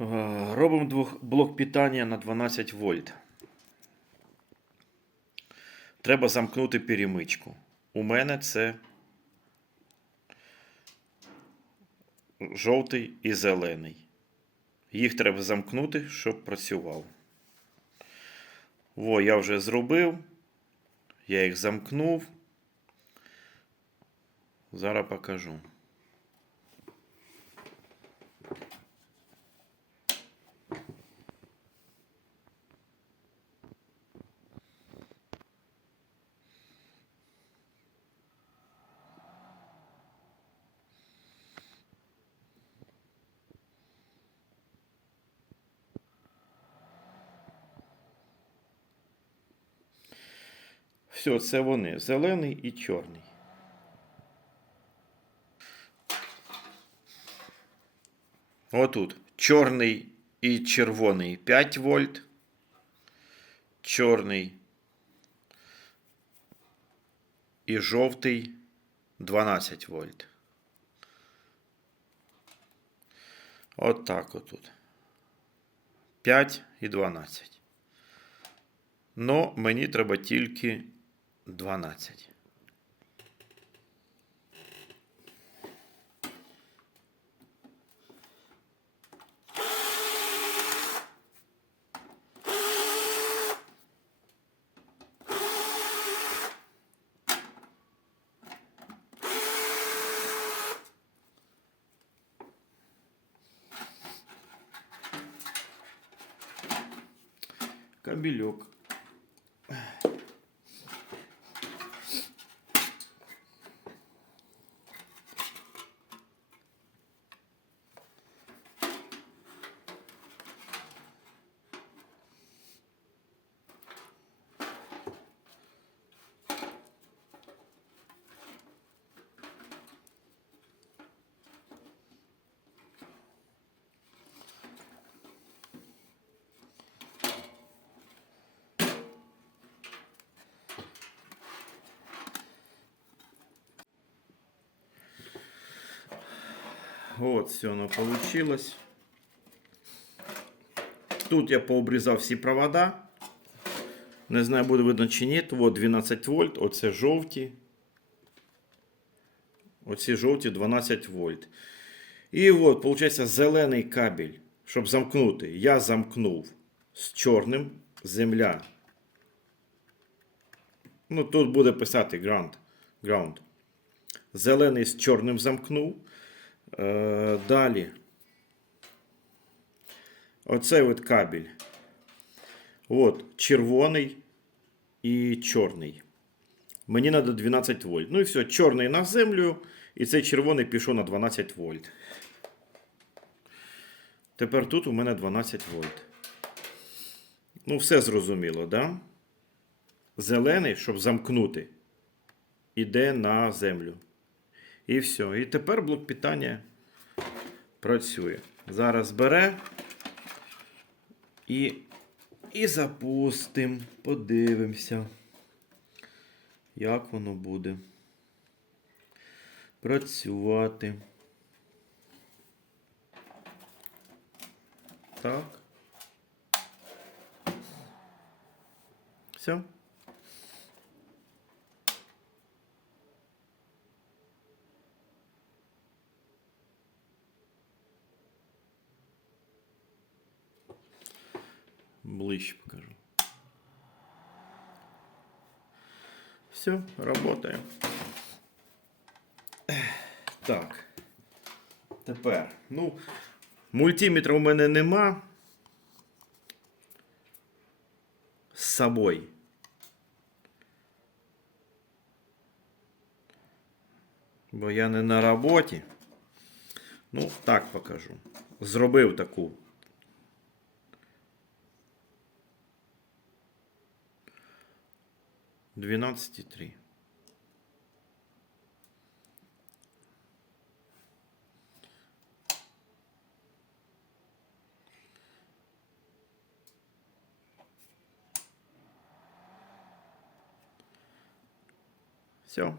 Е, Робимо блок питання на 12 вольт. Треба замкнути перемичку. У мене це жовтий і зелений. Їх треба замкнути, щоб працював. Во, я вже зробив. Я їх замкнув. Зараз покажу. Все, це вони. Зелений і чорний. Отут. Чорний і червоний 5 вольт. Чорний і жовтий 12 вольт. От так отут. 5 і 12. Но мені треба тільки 12. Кабелек. Вот все оно получилось. Тут я пообрізав всі провода. Не знаю, буде видно чи ні. Вот 12 вольт, оце жовті. Оці жовті 12 вольт. І от, виходить, зелений кабель, щоб замкнути. Я замкнув з чорним земля. Ну, тут буде писати ground. ground. Зелений з чорним замкнув. Е, далі. Оцей от кабель. От, червоний і чорний. Мені треба 12 вольт. Ну і все, чорний на землю, і цей червоний пішов на 12 вольт. Тепер тут у мене 12 вольт. Ну, все зрозуміло, да? Зелений, щоб замкнути, іде на землю. І все. І тепер блок питання працює. Зараз бере і, і запустимо. Подивимося, як воно буде працювати. Так. Все. Ближче покажу. Все, работає. Так. Тепер. Ну, мультиметра у мене нема. З собою. Бо я не на роботі. Ну, так покажу. Зробив таку. 12,3. Все.